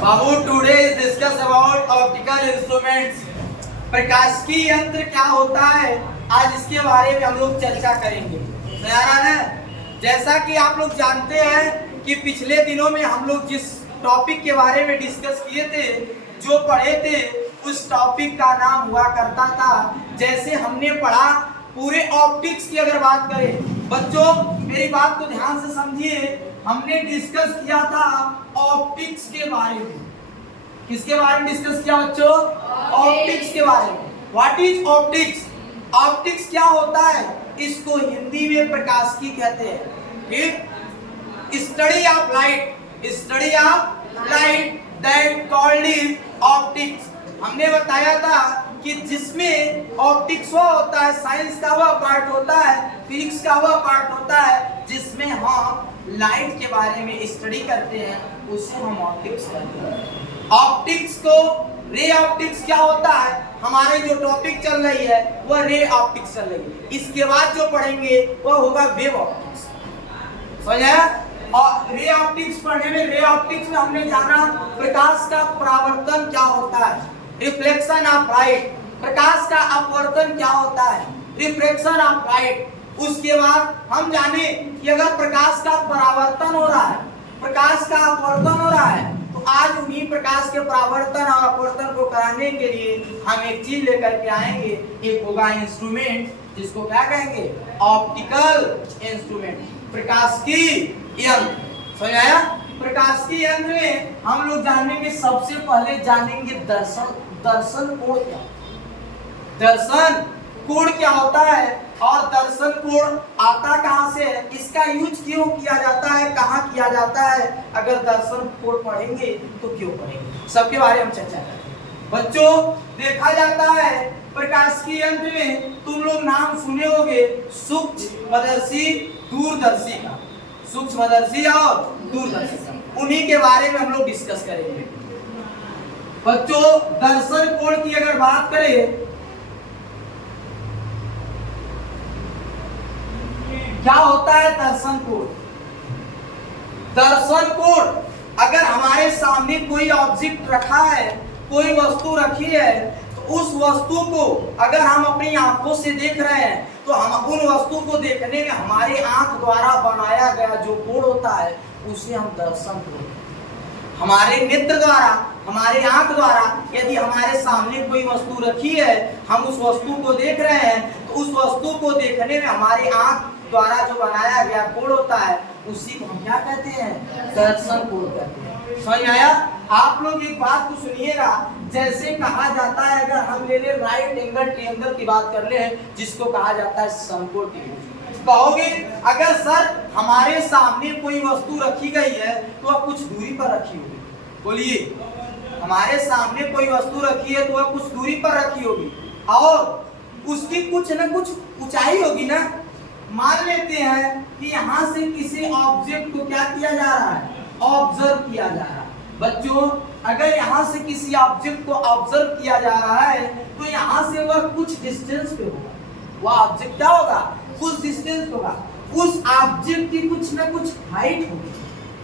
Babu today is discuss about optical instruments. प्रकाशिकी यंत्र क्या होता है, आज इसके बारे में हम लोग चर्चा करेंगे। तैयार है? जैसा कि आप लोग जानते हैं कि पिछले दिनों में हम लोग जिस टॉपिक के बारे में डिस्कस किए थे, जो पढ़े थे, उस टॉपिक का नाम हुआ करता था, जैसे हमने पढ़ा पूरे ऑप्टिक्स की अगर बात करें, बच्चों मेरी बात को ध्यान से समझिए, हमने डिस्कस किया था ऑप्टिक्स के बारे में। किसके बारे में डिस्कस किया बच्चों? ऑप्टिक्स के बारे में। What is optics? ऑप्टिक्स क्या होता है? इसको हिंदी में प्रकाशिकी कहते हैं। ठीक? Study of light, study of light that called is optics. हमने बताया था कि जिसमें ऑप्टिक्स वो होता है, साइंस का वह पार्ट होता है, फिजिक्स का वह पार्ट होता है जिसमें हम लाइट के बारे में स्टडी करते हैं, उसे हम ऑप्टिक्स कहते हैं। ऑप्टिक्स को रे ऑप्टिक्स क्या होता है, हमारे जो टॉपिक चल रही है वह रे ऑप्टिक्स चल रही है। इसके बाद जो पढ़ेंगे वह होगा वेव ऑप्टिक्स। समझा? और रे ऑप्टिक्स पढ़ने में, रे ऑप्टिक्स में हमने जाना प्रकाश का परावर्तन क्या होता है, रिफ्लेक्शन ऑफ लाइट, प्रकाश का अपवर्तन क्या होता है, रिफ्लेक्शन ऑफ लाइट। उसके बाद हम जाने कि अगर प्रकाश का परावर्तन हो रहा है, प्रकाश का अपवर्तन हो रहा है, तो आज उन्हीं प्रकाश के परावर्तन और अपवर्तन को कराने के लिए हम एक चीज लेकर के आएंगे, एक होगा इंस्ट्रूमेंट, जिसको क्या कहेंगे? ऑप्टिकल इंस्ट्रूमेंट, प्रकाशिकी यंत्र। समझ आया? प्रकाशिकी यंत्र में हम लोग जानेंगे, सबसे पहले जानेंगे दर्शन कोण क्या, दर्शन कोण क्या होता है और दर्शन कोण आता कहां से है, इसका यूज क्यों किया जाता है, कहां किया जाता है, अगर दर्शन कोण पढ़ेंगे तो क्यों पढ़ेंगे, सबके बारे में हम चर्चा करेंगे। बच्चों देखा जाता है प्रकाशिकी यंत्र में तुम लोग नाम सुने होंगे सूक्ष्मदर्शी, दूरदर्शी का, सूक्ष्मदर्शी और दूरदर्शी का, उन्हीं के बारे में हम लोग डिस्कस करेंगे। बच्चों दर्शन कोण की अगर बात करें, क्या होता है दर्शन कोण? दर्शन कोण अगर हमारे सामने कोई ऑब्जेक्ट रखा है, कोई वस्तु रखी है, तो उस वस्तु को अगर हम अपनी आंखों से देख रहे हैं, तो हम उन वस्तु को देखने में हमारी आंख द्वारा बनाया गया जो कोण होता है, उसे हम दर्शन कोण। हमारे नेत्र द्वारा, हमारे आंख द्वारा यदि हमारे सामने कोई वस्तु रखी है, हम उस वस्तु को देख रहे हैं, तो उस वस्तु को देखने में हमारी आंख द्वारा जो बनाया गया कोण होता है, उसी को हम क्या कहते हैं? दर्शन कोण कहते हैं। समझ आया? आप लोग एक बात को सुनिएगा, जैसे कहा जाता है, अगर हम ले ले राइट एंगल ट्रायंगल की बात कर ले, जिसको कहा जाता है समकोण त्रिभुज। कहोगे अगर सर हमारे सामने कोई वस्तु रखी गई है तो वह कुछ दूरी पर रखी होगी, बोलिए, हमारे सामने कोई वस्तु रखी है तो वह कुछ दूरी पर रखी होगी और उसकी कुछ न कुछ ऊंचाई होगी ना। मान लेते हैं कि यहाँ से किसी ऑब्जेक्ट को क्या किया जा रहा है? ऑब्जर्व किया जा रहा है। बच्चों अगर यहाँ से किसी ऑब्जेक्ट को ऑब्जर्व किया जा रहा है, तो यहाँ से वह कुछ डिस्टेंस पे होगा, वह ऑब्जेक्ट क्या होगा? कुछ डिस्टेंस होगा, उस ऑब्जेक्ट की कुछ न कुछ हाइट होगी।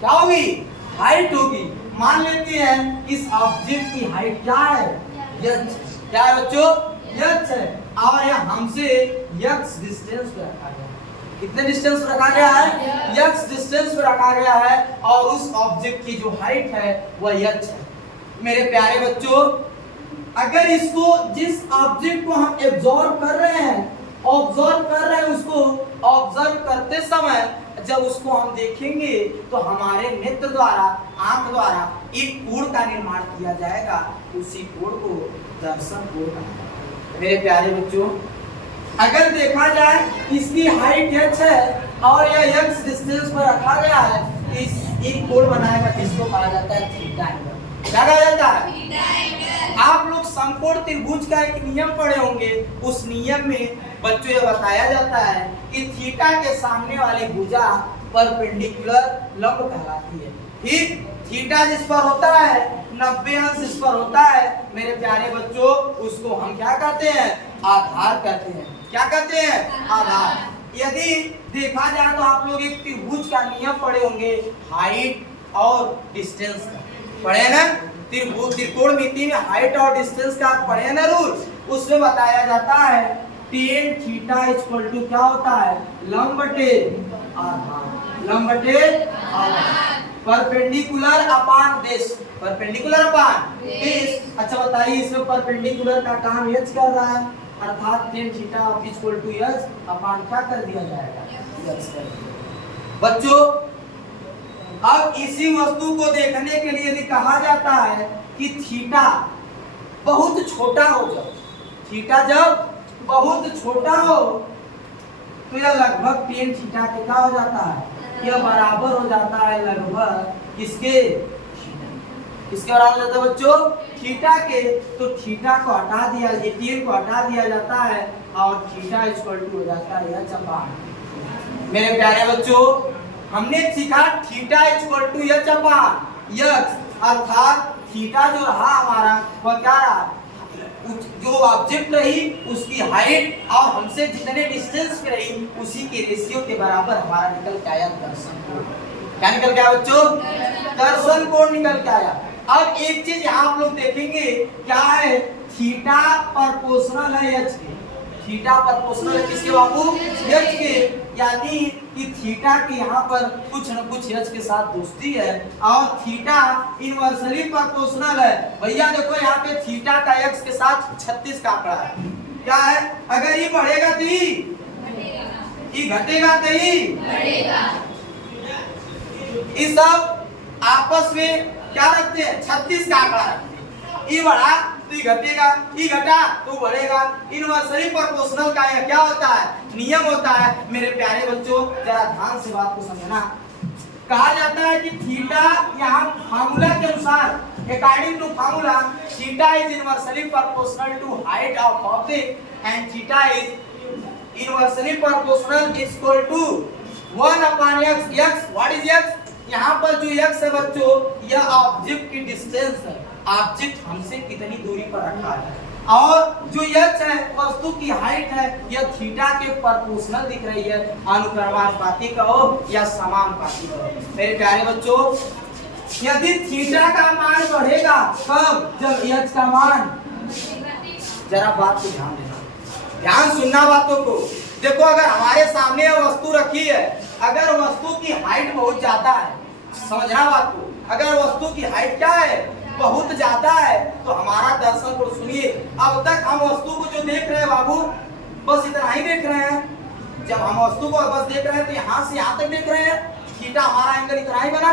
क्या होगी? हाइट होगी। मान लेते हैं इस ऑब्जेक्ट की हाइट क्या है? यच। क्या है बच्चों? यच है, और यह हमसे यक्स डिस्टेंस पे रखा गया है। कितने डिस्टेंस पे रखा गया है? यक्स डिस्टेंस पे रखा गया है, और उस ऑब्जेक्ट की जो हाइट है वह यच है। मेरे प्यारे बच्चों, अगर इसको, जिस ऑब्जेक्ट को हम एब्जॉर्ब कर रहे हैं, ऑब्जर्व कर रहे हैं, उसको ऑब्जर्व करते समय जब उसको हम देखेंगे, तो हमारे नेत्र द्वारा, आंख द्वारा एक कोण का निर्माण किया जाएगा, उसी कोण को दर्शन कोण कहा जाता है। मेरे प्यारे बच्चों, अगर देखा जाए इसकी हाइट h है और यह x डिस्टेंस पर रखा गया है, इस एक कोण बनाएगा, जिसको कहा जाता है थीटा एंगल। क्या कहा जाता है? Theta angle. आप लोग समकोण त्रिभुज का एक नियम पढ़े होंगे, उस नियम में बच्चों ये बताया जाता है कि थीटा के सामने वाली भुजा परपेंडिकुलर लंब कहलाती है। ठीक? थीटा जिस पर होता है 90 अंश इस पर होता है, मेरे प्यारे बच्चों, उसको हम क्या कहते हैं? आधार कहते हैं। क्या कहते हैं? आधार। यदि देखा जाए तो आप लोग एक त्रिभुज का नियम पढ़े होंगे, हाइट और डिस्टेंस का। पढ़े ना त्रिकोणमिति में हाइट और डिस्टेंस का पढ़े ना रूल, उसमें बताया जाता है tan थीटा इक्वल टू क्या होता है, लंब बटे आधार, लंब बटे आधार, perpendicular upon this, perpendicular upon this. अच्छा बताइए इसमें परपेंडिकुलर का काम h कर रहा है, अर्थात tan theta equal to h upon क्या कर दिया जाएगा, h कर दिया। बच्चों अब इसी वस्तु को देखने के लिए यदि कहा जाता है कि थीटा बहुत छोटा हो जाए, थीटा जब बहुत छोटा हो तो यह लगभग tan थीटा के क्या हो जाता है, यह बराबर हो जाता है लगभग किसके, किसके बराबर हो जाता है बच्चों, थीटा के। तो थीटा को हटा दिया, tan को हटा दिया जाता है और थीटा इक्वल टू हो जाता है h अपान। मेरे प्यारे बच्चों हमने सीखा theta equal to h upon x, अर्थात थीटा जो रहा हमारा वह क्या रहा, जो ऑब्जेक्ट रही उसकी हाइट और हमसे जितने डिस्टेंस पे रही उसी के रेशियो के बराबर हमारा निकल के आया दर्शन कोण। क्या निकल के आया बच्चों, दर्शन कोण निकल के आया। अब एक चीज यहाँ आप लोग देखेंगे क्या है, थीटा प्रोपोर्शनल है h के, थीटा प्रोपोर्शनल है किसके बाबू, h के, यानी कि थीटा के यहाँ पर कुछ न कुछ h के साथ दोस्ती है और थीटा इनवर्सली प्रोपोर्शनल है। भैया देखो यहाँ पे थीटा का x के साथ 36 का आंकड़ा है, क्या है, अगर ये बढ़ेगा तो ये घटेगा तो ये बढ़ेगा, ये सब आपस में क्या रखते हैं, 36 का आंकड़ा रखते हैं। ये बढ़ा तो ये घटेगा, ये घटा तो बढ़ेगा। इनवर्सली प्रोपोर्शनल का यह क्या होता है, नियम होता है। मेरे प्यारे बच्चों जरा ध्यान से बात को समझना। कहा जाता है कि थीटा यहाँ फार्मूला के अनुसार, according to formula, theta is inversely proportional to height of object and theta is inversely proportional equal to 1/x। x what is x, यहाँ पर जो x है बच्चों यह ऑब्जेक्ट की डिस्टेंस है, ऑब्जेक्ट हमसे कितनी दूरी पर रखा है, और जो h है वस्तु की हाइट है, यह थीटा के प्रोपोर्शनल दिख रही है, अनुक्रमानुपाती कहो या समानुपाती कहो। मेरे प्यारे बच्चों यदि थीटा का मान बढ़ेगा कब, जब h का मान, जरा बात को ध्यान देना, ध्यान सुनना बातों को। देखो अगर हमारे सामने यह वस्तु रखी है, अगर वस्तु की हाइट बहुत ज्यादा है, समझना बात को, अगर वस्तु की हाइट क्या है, बहुत ज्यादा है, तो हमारा दर्शन को सुनिए। अब तक हम वस्तु को जो देख रहे हैं बाबू बस इतना ही देख रहे हैं, जब हम वस्तु को बस देख रहे हैं तो यहाँ से यहाँ तक देख रहे हैं, थीटा हमारा एंगल इतना ही बना,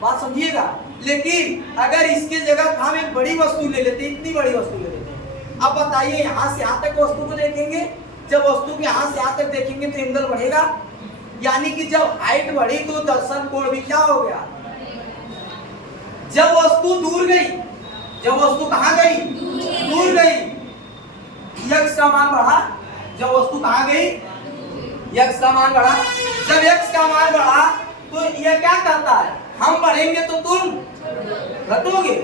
बात समझिएगा। लेकिन अगर इसके जगह हम एक बड़ी वस्तु ले लेते, इतनी बड़ी वस्तु ले लेते, अब बताइए यहाँ से यहाँ तक वस्तु को देखेंगे, जब वस्तु को यहाँ से यहाँ तक देखेंगे तो एंगल बढ़ेगा, यानी कि जब हाइट बढ़ी तो दर्शन कोण भी क्या हो गया। जब वस्तु दूर गई, जब वस्तु कहाँ गई, दूर गई, x का मान बढ़ा, जब वस्तु कहाँ गई, x का मान बढ़ा, जब x का मान बढ़ा तो यह क्या करता है, हम बढ़ेंगे तो तुम घटोगे,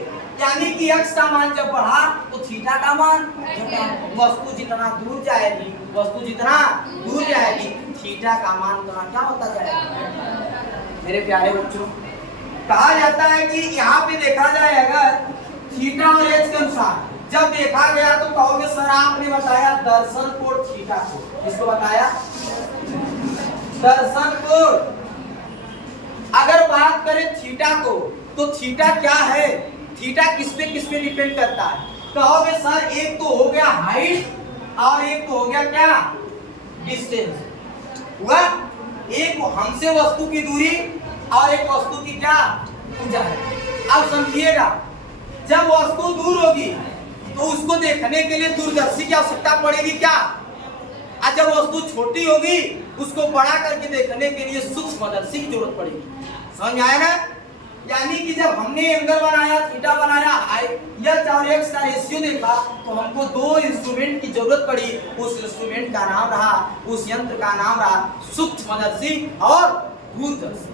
यानी कि x का मान जब बढ़ा तो थीटा का मान घटा। वस्तु जितना दूर जाएगी, वस्तु जितना दूर जाएगी थीटा का मान उतना क्या होता जाएगा। मेरे प्यारे बच्चों कहा जाता है कि यहाँ पे देखा जाए अगर थीटा और h के अनुसार जब देखा गया तो कहोगे सर आपने बताया दर्शन कोण थीटा को, इसको बताया दर्शन कोण। अगर बात करें थीटा को तो थीटा क्या है, थीटा किस पे डिपेंड करता है, कहोगे सर एक तो हो गया हाइट और एक तो हो गया क्या, डिस्टेंस हुआ, एक हमसे वस्तु की दूरी और एक वस्तु की क्या ऊंचाई। अब समझिएगा जब वस्तु दूर होगी तो उसको देखने के लिए दूरदर्शी की आवश्यकता पड़ेगी क्या, और जब वस्तु छोटी होगी उसको बड़ा करके देखने के लिए सूक्ष्मदर्शी की जरूरत पड़ेगी। समझ आया ना, यानी कि जब हमने एंगल बनाया, थीटा बनाया, h और x का रेशियो देखा तो हमको दो इंस्ट्रूमेंट की जरूरत पड़ी, उस इंस्ट्रूमेंट का नाम रहा, उस यंत्र का नाम रहा सूक्ष्मदर्शी और दूरदर्शी।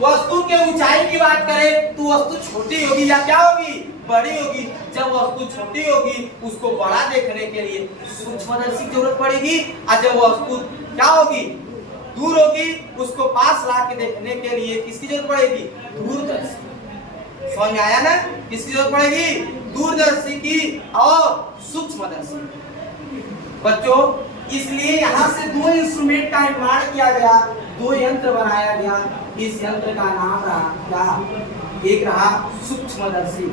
वस्तु के ऊंचाई की बात करें तो वस्तु छोटी होगी या क्या होगी, बड़ी होगी। जब वस्तु छोटी होगी उसको बड़ा देखने के लिए सूक्ष्मदर्शी की जरूरत पड़ेगी, और जब वस्तु क्या होगी, दूर होगी, उसको पास ला के देखने के लिए किसकी जरूरत पड़ेगी, दूरदर्शी। समझ में आया ना? किसकी जरूरत पड़ेगी? दूरदर्शी की और सूक्ष्मदर्शी। बच्चों इसलिए यहाँ से दो इंस्ट्रूमेंट का निर्माण किया गया, दो यंत्र बनाया गया। इस यंत्र का नाम रहा क्या? एक रहा सूक्ष्मदर्शी।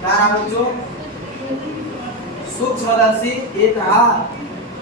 क्या रहा बच्चों? सूक्ष्मदर्शी। एक रहा